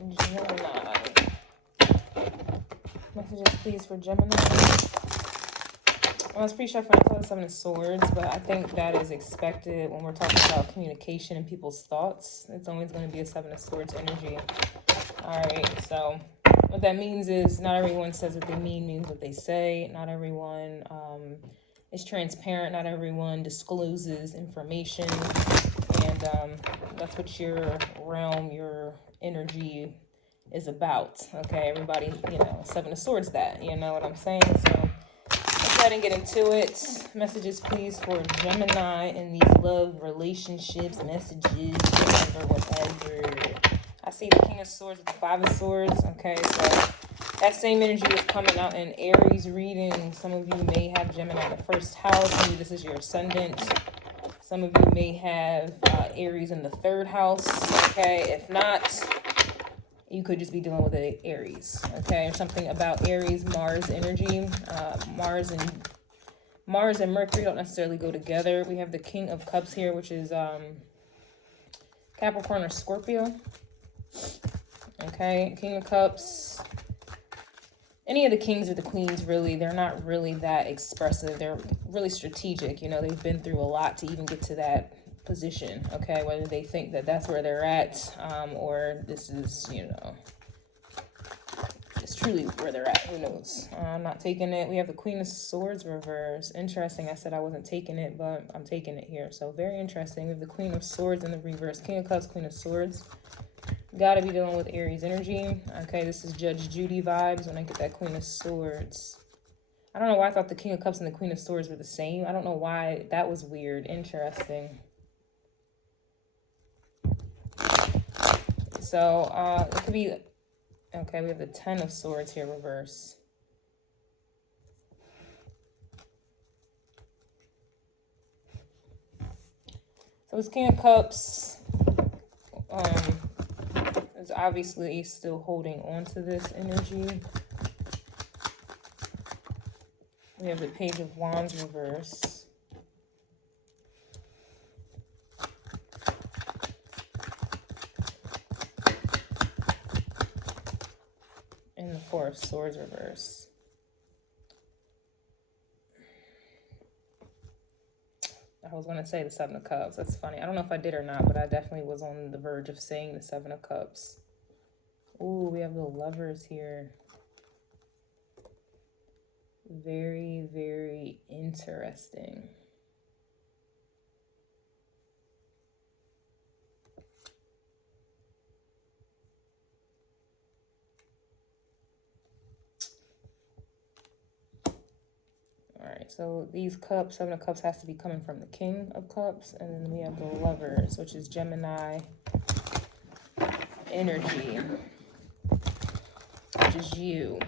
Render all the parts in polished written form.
Gemini. Messages, please, for Gemini. I was pretty sure I saw the Seven of Swords, but I think that is expected when we're talking about communication and people's thoughts. It's always going to be a Seven of Swords energy. All right, so what that means is not everyone says what they means what they say. Not everyone is transparent. Not everyone discloses information. And that's what your realm, your energy is about. Okay, everybody, you know, Seven of Swords that. You know what I'm saying? So let's go ahead and get into it. Messages, please, for Gemini in these love relationships, messages, whatever. I see the King of Swords with the Five of Swords. Okay, so that same energy is coming out in Aries reading. Some of you may have Gemini in the first house. Maybe this is your ascendant. Some of you may have Aries in the third house. Okay, if not, you could just be dealing with an Aries. Okay, or something about Aries, Mars energy. Mars and Mercury don't necessarily go together. We have the King of Cups here, which is Capricorn or Scorpio. Okay, King of Cups. Any of the kings or the queens, really, they're not really that expressive. They're really strategic. You know, they've been through a lot to even get to that position. Okay, whether they think that that's where they're at, or this is, you know, it's truly where they're at. Who knows? I'm not taking it. We have the Queen of Swords reverse. Interesting. I said I wasn't taking it, but I'm taking it here. So very interesting. We have the Queen of Swords in the reverse. King of Cups, Queen of Swords. Gotta be dealing with Aries energy. Okay, this is Judge Judy vibes when I get that Queen of Swords. I don't know why I thought the King of Cups and the Queen of Swords were the same. I don't know why. That was weird. Interesting. So, it could be... Okay, we have the Ten of Swords here, reverse. So it's King of Cups. Is obviously still holding on to this energy. We have the Page of Wands reverse. And the Four of Swords reverse. I was going to say the Seven of Cups. That's funny. I don't know if I did or not, but I definitely was on the verge of saying the Seven of Cups. Ooh, we have the Lovers here. Very, very interesting. Alright, so these cups, Seven of Cups has to be coming from the King of Cups. And then we have the Lovers, which is Gemini energy, which is you.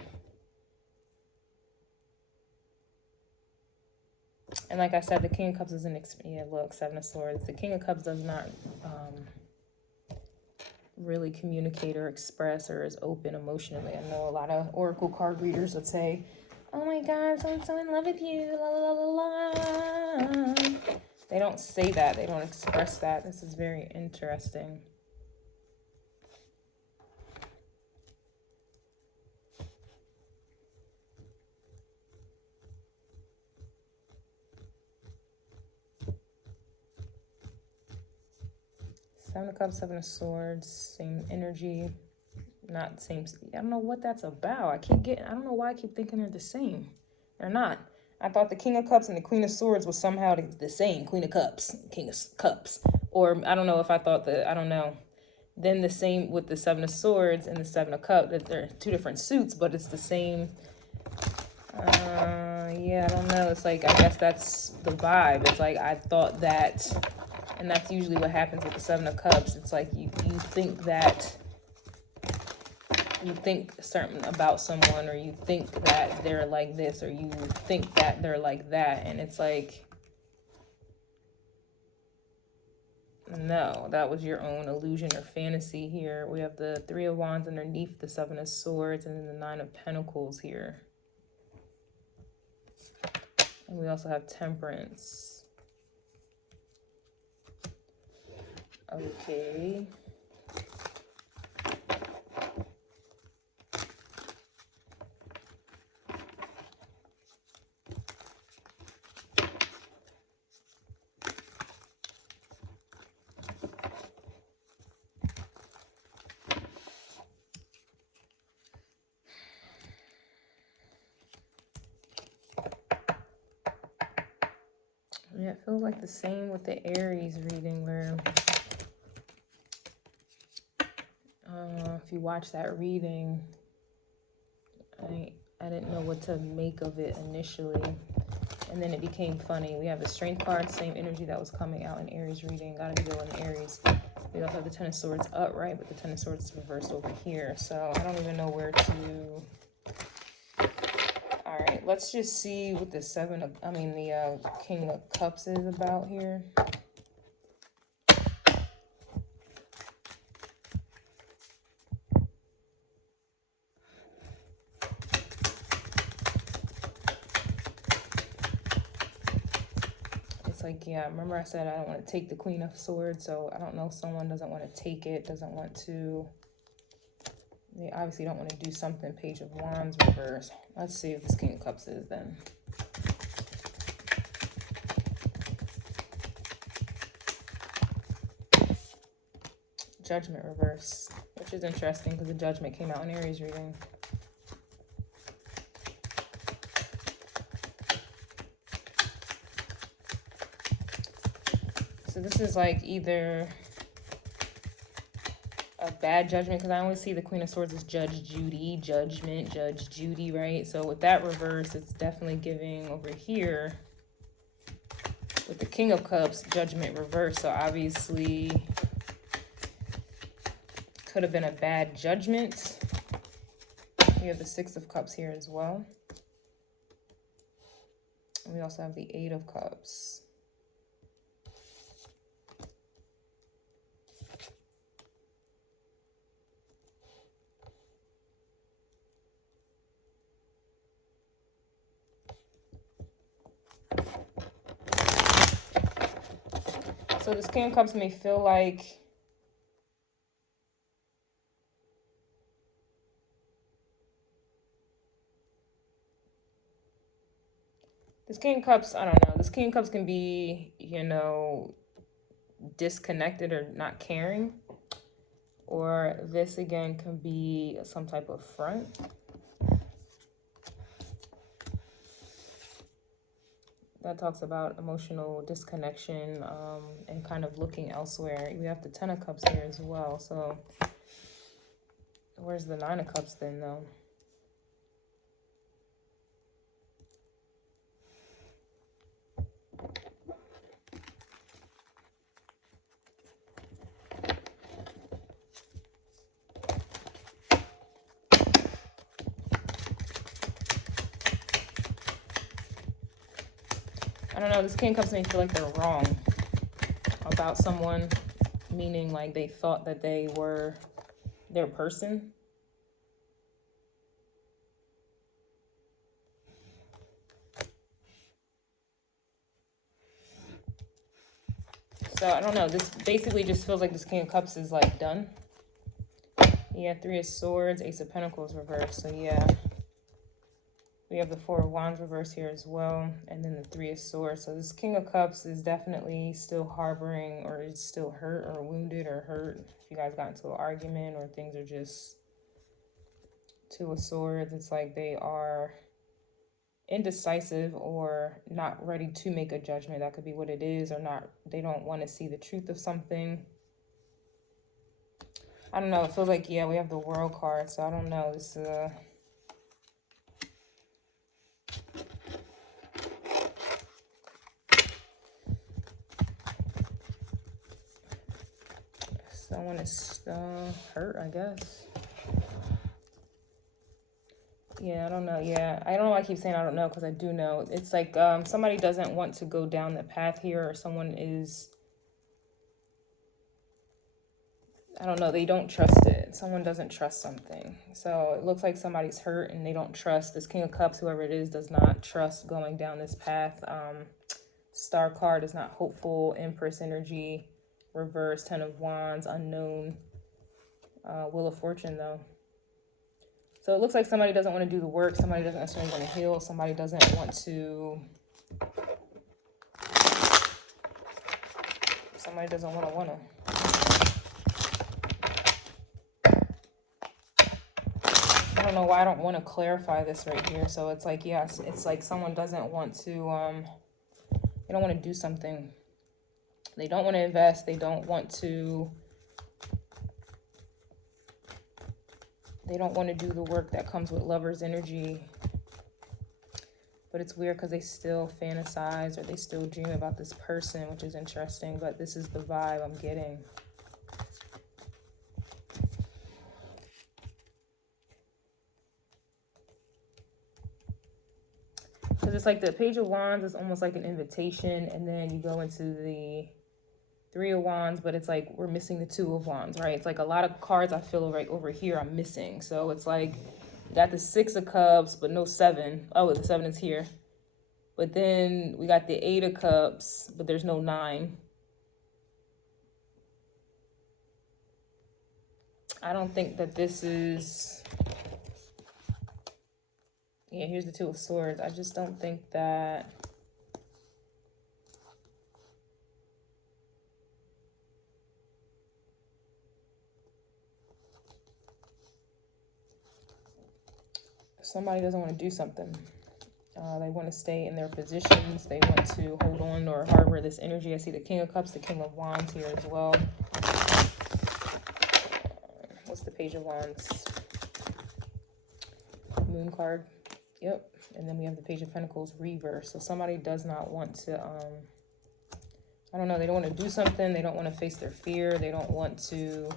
And like I said, the King of Cups isn't, yeah, look, Seven of Swords. The King of Cups does not really communicate or express or is open emotionally. I know a lot of Oracle card readers would say, oh my God, someone's so in love with you, la la la la. They don't say that. They don't express that. This is very interesting. Seven of Cups, Seven of Swords, same energy, not same. I don't know what that's about. I don't know why I keep thinking they're the same. They're not. I thought the King of Cups and the Queen of Swords was somehow the same. Queen of Cups, King of Cups. Or I don't know if I thought that, I don't know. Then the same with the Seven of Swords and the Seven of Cups, that they're two different suits, but it's the same. Yeah, I don't know. It's like, I guess that's the vibe. It's like, I thought that... And that's usually what happens with the Seven of Cups. It's like you think that you think certain about someone, or you think that they're like this, or you think that they're like that. And it's like, no, that was your own illusion or fantasy here. We have the Three of Wands underneath the Seven of Swords, and then the Nine of Pentacles here. And we also have Temperance. Okay. it feels like the same with the Aries reading where if you watch that reading, I didn't know what to make of it initially, and then it became funny. We have the Strength card, same energy that was coming out in Aries reading. Gotta be going in Aries. We also have the Ten of Swords upright, but the Ten of Swords is reversed over here. So I don't even know where to. All right, let's just see what the King of Cups is about here. Like, yeah, remember I said I don't want to take the Queen of Swords, so I don't know if someone doesn't want to take it, doesn't want to, they obviously don't want to do something. Page of Wands reverse. Let's see if this King of Cups is then. Judgment reverse, which is interesting because the Judgment came out in Aries reading. So this is like either a bad judgment, because I always see the Queen of Swords as Judge Judy, Judgment, Judge Judy, right? So with that reverse, it's definitely giving over here with the King of Cups, Judgment reverse. So obviously could have been a bad judgment. We have the Six of Cups here as well. And we also have the Eight of Cups. So this King of Cups may feel like this King of Cups, I don't know. This King of Cups can be, you know, disconnected or not caring. Or this again can be some type of front. That talks about emotional disconnection and kind of looking elsewhere. We have the Ten of Cups here as well. So where's the Nine of Cups then, though? I don't know, this King of Cups may feel like they're wrong about someone, meaning like they thought that they were their person. So I don't know, this basically just feels like this King of Cups is like done. Yeah, Three of Swords, Ace of Pentacles reversed. So yeah. We have the Four of Wands reverse here as well, and then the Three of Swords. So this King of Cups is definitely still harboring, or is still hurt or wounded or hurt. If you guys got into an argument or things are just Two of Swords, it's like they are indecisive or not ready to make a judgment. That could be what it is, or not. They don't want to see the truth of something. I don't know. It feels like, yeah, we have the World card, so I don't know. This someone is hurt, I guess. Yeah, I don't know. Yeah, I don't know why I keep saying I don't know, because I do know. It's like somebody doesn't want to go down the path here, or someone is, I don't know, they don't trust it. Someone doesn't trust something. So it looks like somebody's hurt and they don't trust. This King of Cups, whoever it is, does not trust going down this path. Star card is not hopeful. Empress energy. Reverse, Ten of Wands, unknown. Wheel of Fortune, though. So it looks like somebody doesn't want to do the work. Somebody doesn't necessarily want to heal. Somebody doesn't want to... Somebody doesn't want to. I don't know why I don't want to clarify this right here. So it's like, yes, it's like someone doesn't want to... They don't want to do something. They don't want to invest. They don't want to do the work that comes with Lover's energy. But it's weird because they still fantasize or they still dream about this person, which is interesting. But this is the vibe I'm getting. Because it's like the Page of Wands is almost like an invitation. And then you go into the Three of Wands, but it's like we're missing the Two of Wands, right? It's like a lot of cards I feel right over here I'm missing. So it's like got the Six of Cups, but no Seven. Oh, the Seven is here. But then we got the Eight of Cups, but there's no Nine. I don't think that this is... Yeah, here's the Two of Swords. I just don't think that... Somebody doesn't want to do something. They want to stay in their positions. They want to hold on or harbor this energy. I see the King of Cups, the King of Wands here as well. What's the Page of Wands? Moon card. Yep. And then we have the Page of Pentacles reverse. So somebody does not want to, I don't know, they don't want to do something. They don't want to face their fear. They don't want to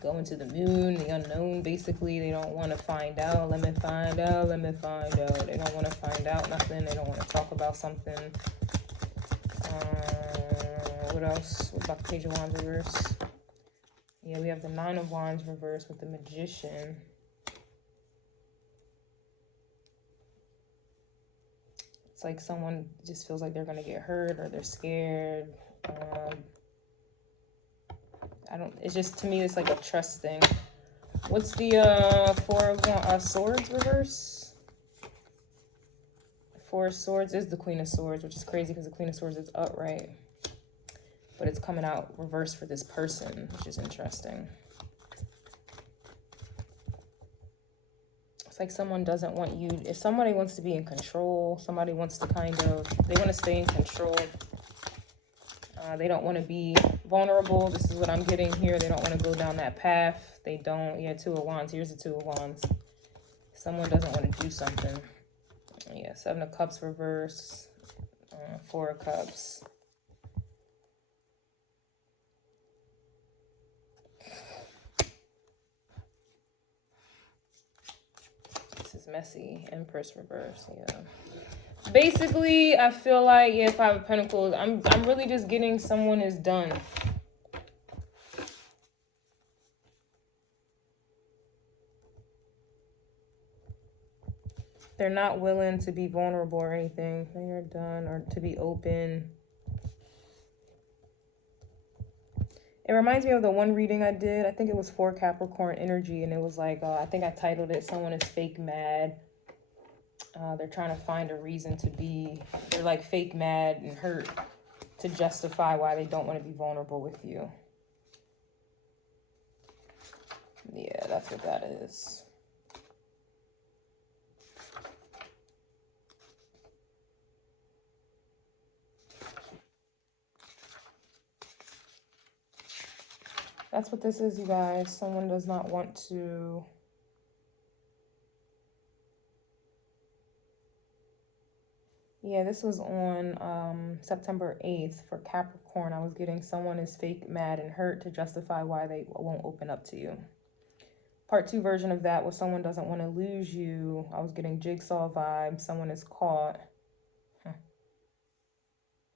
go into the moon, the unknown, basically. They don't want to find out. Let me find out. Let me find out. They don't want to find out nothing. They don't want to talk about something. What else? What about the Page of Wands reverse? Yeah, we have the Nine of Wands reverse with the Magician. It's like someone just feels like they're going to get hurt or they're scared. It's just, to me, it's like a trust thing. What's the Four of Swords reverse? Four of Swords is the Queen of Swords, which is crazy because the Queen of Swords is upright. But it's coming out reverse for this person, which is interesting. It's like someone doesn't want you, if somebody wants to be in control, somebody wants to they want to stay in control. They don't want to be vulnerable. This is what I'm getting here. They don't want to go down that path. They don't. Yeah, Two of Wands. Here's the Two of Wands. Someone doesn't want to do something. Yeah, Seven of Cups reverse. Four of Cups. This is messy. Empress reverse. Yeah. Basically, I feel like, yeah, Five of Pentacles, I'm really just getting someone is done. They're not willing to be vulnerable or anything. They are done, or to be open. It reminds me of the one reading I did. I think it was for Capricorn energy, and it was like, I think I titled it, Someone is Fake Mad. They're trying to find a reason to be, they're like fake mad and hurt to justify why they don't want to be vulnerable with you. Yeah, that's what that is. That's what this is, you guys. Someone does not want to... Yeah, this was on September 8th for Capricorn. I was getting someone is fake, mad, and hurt to justify why they won't open up to you. Part 2 version of that was someone doesn't want to lose you. I was getting jigsaw vibe. Someone is caught.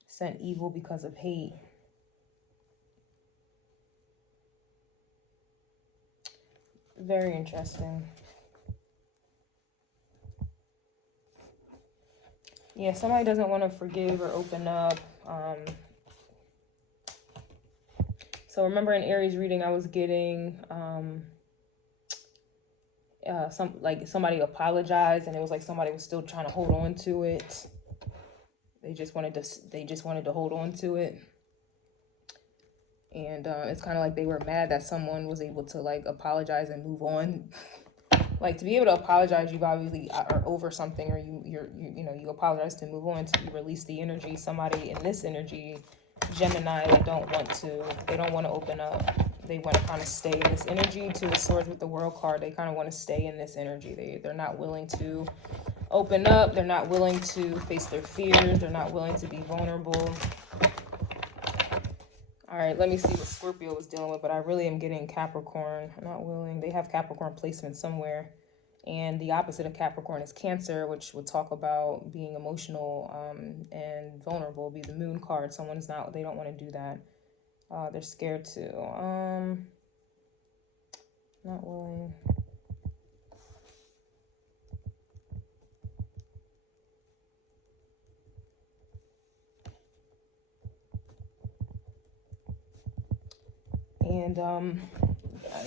Sent evil because of hate. Very interesting. Yeah, somebody doesn't want to forgive or open up. So remember in Aries reading, I was getting somebody apologized, and it was like somebody was still trying to hold on to it. They just wanted to hold on to it. And it's kind of like they were mad that someone was able to like apologize and move on. Like, to be able to apologize, you obviously are over something, or you apologize to move on, to release the energy. Somebody in this energy, Gemini, they don't want to open up. They want to kind of stay in this energy. Two of Swords with the World card, they kind of want to stay in this energy. They're not willing to open up. They're not willing to face their fears. They're not willing to be vulnerable. All right, let me see what Scorpio was dealing with, but I really am getting Capricorn. I'm not willing. They have Capricorn placement somewhere. And the opposite of Capricorn is Cancer, which would talk about being emotional and vulnerable, be the Moon card. Someone's not, they don't want to do that. They're scared to. Not willing. And,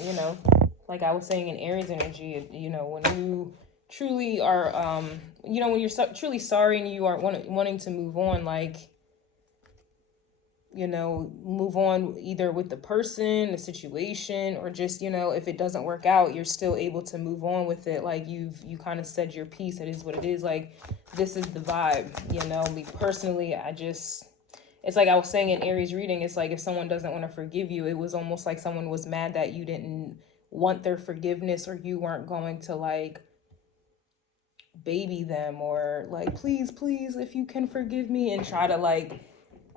you know, like I was saying in Aries energy, you know, when you truly are, you know, when you're truly sorry and you are wanting to move on, like, you know, move on either with the person, the situation, or just, you know, if it doesn't work out, you're still able to move on with it. Like you kind of said your piece. It is what it is. Like, this is the vibe, you know. Me personally, it's like I was saying in Aries reading, it's like if someone doesn't want to forgive you, it was almost like someone was mad that you didn't want their forgiveness, or you weren't going to like baby them, or like, please, if you can forgive me, and try to like,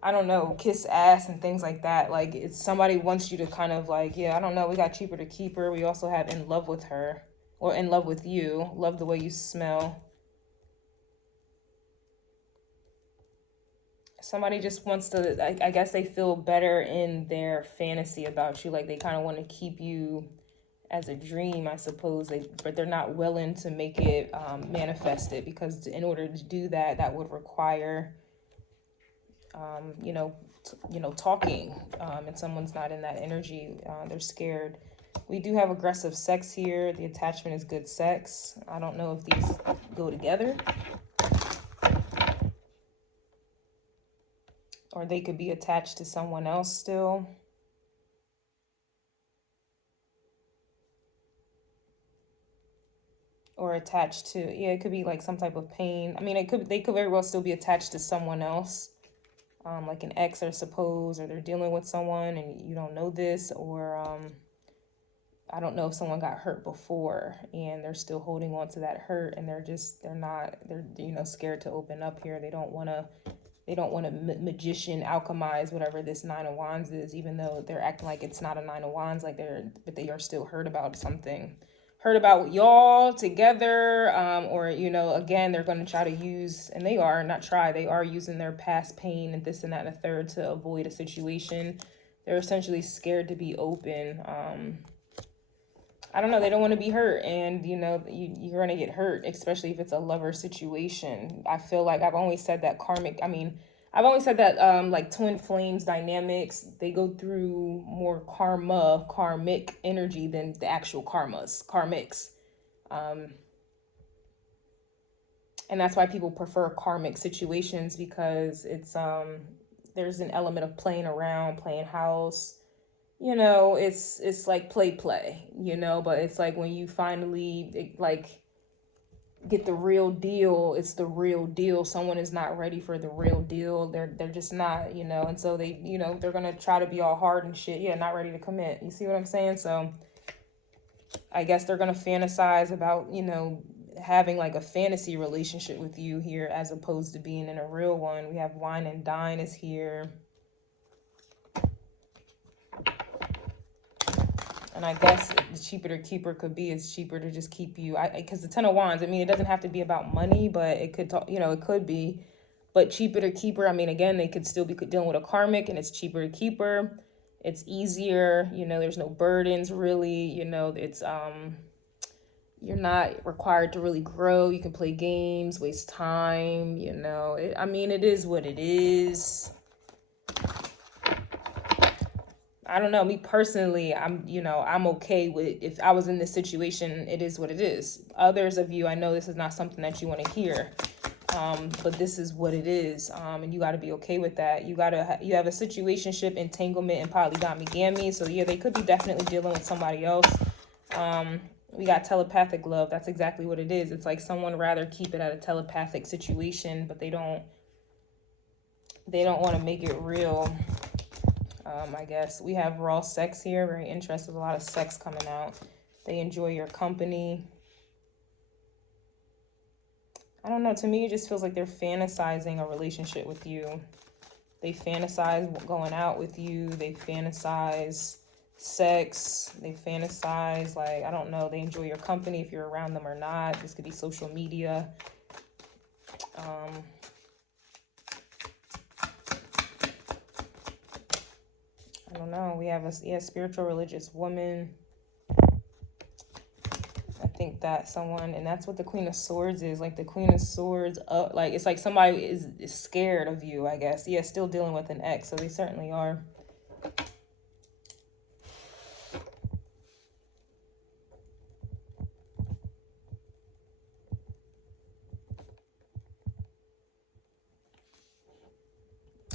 I don't know, kiss ass and things like that. Like, it's somebody wants you to kind of like, yeah, I don't know, we got cheaper to keep her. We also have in love with her, or in love with you, love the way you smell. Somebody just wants to, I guess they feel better in their fantasy about you. Like, they kind of want to keep you as a dream, I suppose. But they're not willing to make it manifested, because in order to do that, that would require, you know, talking. And someone's not in that energy. They're scared. We do have aggressive sex here. The attachment is good sex. I don't know if these go together. Or they could be attached to someone else still. Or attached to, yeah, it could be like some type of pain. I mean, they could very well still be attached to someone else. Like an ex, I suppose, or they're dealing with someone and you don't know this, or I don't know if someone got hurt before and they're still holding on to that hurt, and they're you know, scared to open up here. They don't want to magician, alchemize whatever this Nine of Wands is, even though they're acting like it's not a Nine of Wands, like but they are still hurt about something. Hurt about y'all together, or, you know, again, they're going to try to use, and they are using their past pain and this and that and a third to avoid a situation. They're essentially scared to be open. I don't know, they don't want to be hurt, and, you know, you're going to get hurt, especially if it's a lover situation. I feel like I've always said that like twin flames dynamics, they go through more karmic energy than the actual karmics. And that's why people prefer karmic situations, because it's, there's an element of playing around, playing house. You know, it's like play, you know, but it's like when you finally like get the real deal, it's the real deal. Someone is not ready for the real deal. They're just not, you know, and so they, you know, they're going to try to be all hard and shit. Yeah, not ready to commit. You see what I'm saying? So I guess they're going to fantasize about, you know, having like a fantasy relationship with you here, as opposed to being in a real one. We have wine and dine is here. And I guess the cheaper to keeper could be, it's cheaper to just keep you, because the Ten of Wands, I mean, it doesn't have to be about money, but it could talk, you know, it could be, but cheaper to keeper, I mean, again, they could still be dealing with a karmic, and it's cheaper to keeper. It's easier, you know, there's no burdens really, you know, it's, you're not required to really grow. You can play games, waste time, you know, I mean, it is what it is. I don't know, me personally, I'm okay with, if I was in this situation, it is what it is. Others of you, I know this is not something that you want to hear, but this is what it is, and you got to be okay with that. You have a situationship, entanglement, and polygamy. So yeah, they could be definitely dealing with somebody else. We got telepathic love. That's exactly what it is. It's like someone rather keep it at a telepathic situation, but they don't want to make it real. I guess we have raw sex here. Very interested. A lot of sex coming out. They enjoy your company. I don't know. To me, it just feels like they're fantasizing a relationship with you. They fantasize going out with you. They fantasize sex. They fantasize, like, I don't know. They enjoy your company if you're around them or not. This could be social media. I don't know. We have a spiritual religious woman. I think that someone, and that's what the Queen of Swords is. Like the Queen of Swords, like it's like somebody is scared of you, I guess. Yeah, still dealing with an ex, so they certainly are.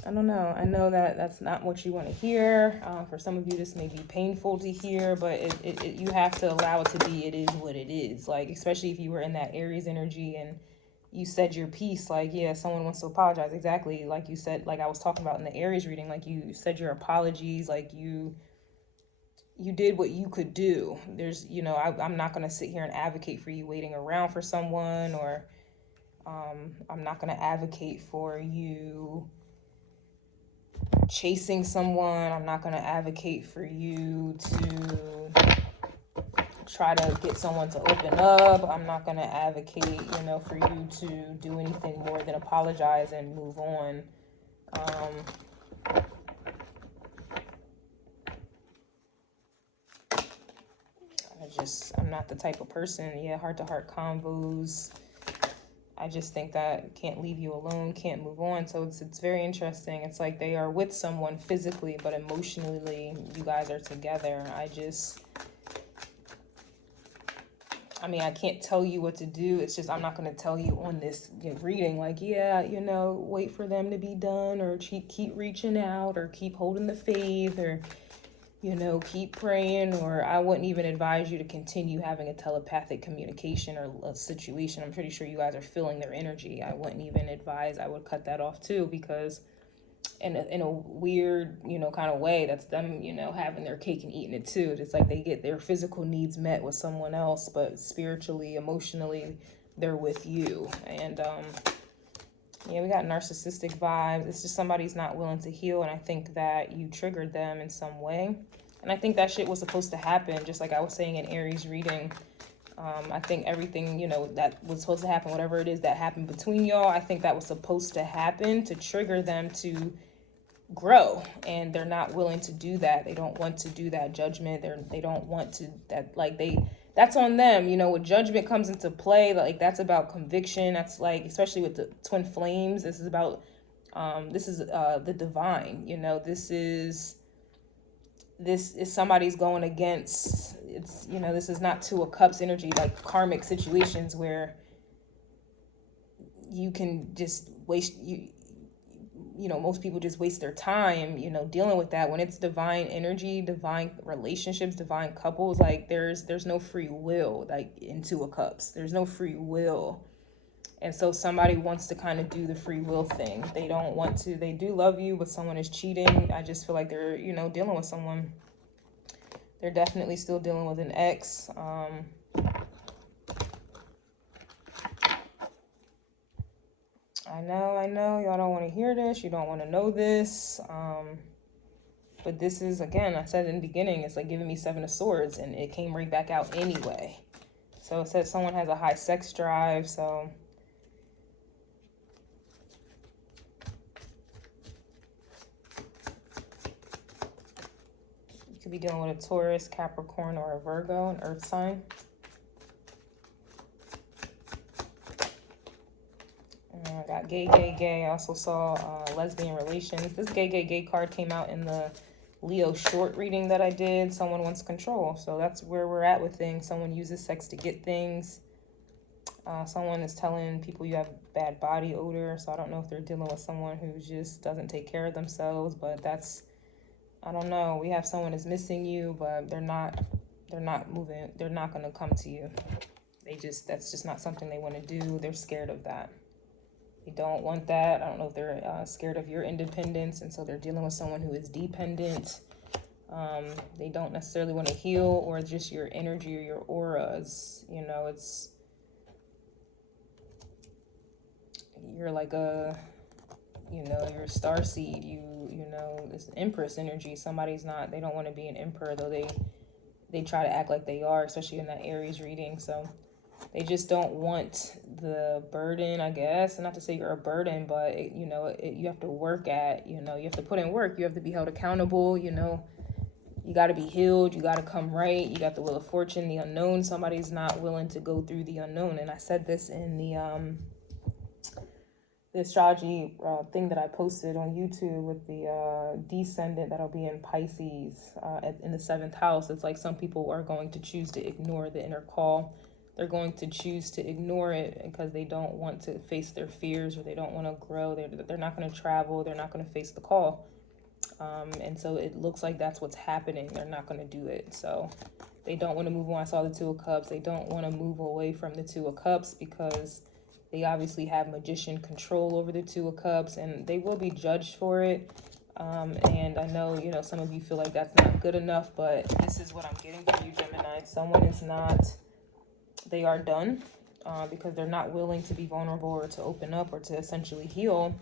I don't know. I know that that's not what you want to hear. For some of you, this may be painful to hear, but you have to allow it to be. It is what it is. Like, especially if you were in that Aries energy and you said your piece, like, yeah, someone wants to apologize. Exactly. Like you said, like I was talking about in the Aries reading, like you said your apologies, like you did what you could do. There's, you know, I'm not going to sit here and advocate for you waiting around for someone, or I'm not going to advocate for you chasing someone. I'm not going to advocate for you to try to get someone to open up. I'm not going to advocate, you know, for you to do anything more than apologize and move on. I'm not the type of person. Yeah, heart-to-heart convos. I just think that can't leave you alone, can't move on. So it's very interesting. It's like they are with someone physically, but emotionally you guys are together. I mean, I can't tell you what to do. It's just I'm not going to tell you on this reading, like, yeah, you know, wait for them to be done, or keep reaching out, or keep holding the faith, or, you know, keep praying. Or I wouldn't even advise you to continue having a telepathic communication or a situation. I'm pretty sure you guys are feeling their energy. I wouldn't even advise. I would cut that off too, because in a weird, you know, kind of way, that's them, you know, having their cake and eating it too. It's like they get their physical needs met with someone else, but spiritually, emotionally, they're with you. And yeah, we got narcissistic vibes. It's just somebody's not willing to heal, and I think that you triggered them in some way. And I think that shit was supposed to happen, just like I was saying in Aries reading. I think everything, you know, that was supposed to happen, whatever it is that happened between y'all, I think that was supposed to happen to trigger them to grow, and they're not willing to do that. They don't want to do that judgment. They don't want to, that's on them. You know, when judgment comes into play, like that's about conviction. That's like, especially with the twin flames, this is about the divine. You know, this is somebody's going against, it's, you know, this is not Two of Cups energy, like karmic situations where you can just waste, you know, most people just waste their time, you know, dealing with that. When it's divine energy, divine relationships, divine couples, like there's no free will, like in Two of Cups, there's no free will. And so somebody wants to kind of do the free will thing. They don't want to, they do love you, but someone is cheating. I just feel like they're, you know, dealing with someone. They're definitely still dealing with an ex. I know, y'all don't want to hear this. You don't want to know this. But this is, again, I said in the beginning, it's like giving me Seven of Swords, and it came right back out anyway. So it says someone has a high sex drive, so you could be dealing with a Taurus, Capricorn, or a Virgo, an earth sign. I got gay. I also saw lesbian relations. This gay card came out in the Leo short reading that I did. Someone wants control. So that's where we're at with things. Someone uses sex to get things. Someone is telling people you have bad body odor. So I don't know if they're dealing with someone who just doesn't take care of themselves. But that's, I don't know. We have someone is missing you, but they're not They're not moving. They're not going to come to you. That's just not something they want to do. They're scared of that. They don't want that. I don't know if they're scared of your independence, and so they're dealing with someone who is dependent. They don't necessarily want to heal, or just your energy or your auras. You know, you're like a, you know, you're a star seed. You know, it's Empress energy. They don't want to be an emperor, though they try to act like they are, especially in that Aries reading. So they just don't want the burden, I guess. Not to say you're a burden, but you have to work at, you have to put in work. You have to be held accountable. You got to be healed. You got to come right. You got the Wheel of Fortune, the unknown. Somebody's not willing to go through the unknown. And I said this in the astrology thing that I posted on YouTube with the descendant that'll be in Pisces in the 7th house. It's like some people are going to choose to ignore the inner call. They're going to choose to ignore it because they don't want to face their fears, or they don't want to grow. They're not going to travel. They're not going to face the call. And so it looks like that's what's happening. They're not going to do it. So they don't want to move on. I saw the 2 of Cups. They don't want to move away from the 2 of Cups because they obviously have magician control over the 2 of Cups, and they will be judged for it. And I know, some of you feel like that's not good enough, but this is what I'm getting for you, Gemini. Someone is not, they are done because they're not willing to be vulnerable or to open up or to essentially heal.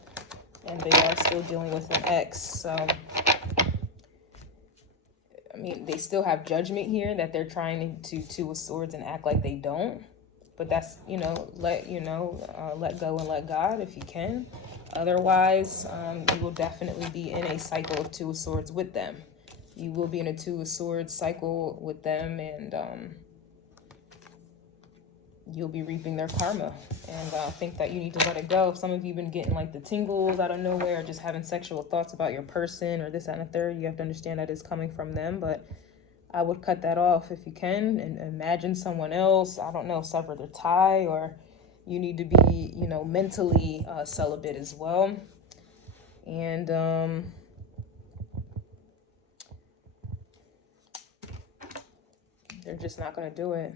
And they are still dealing with an ex. So, I mean, they still have judgment here that they're trying to 2 of Swords and act like they don't. But that's, let go and let God if you can. Otherwise, you will definitely be in a cycle of 2 of Swords with them. You will be in a 2 of Swords cycle with them, and you'll be reaping their karma. And I think that you need to let it go. If some of you have been getting like the tingles out of nowhere, or just having sexual thoughts about your person or this, that, and the third, you have to understand that it's coming from them. But I would cut that off if you can and imagine someone else. I don't know, sever their tie, or you need to be, mentally celibate as well. And they're just not going to do it.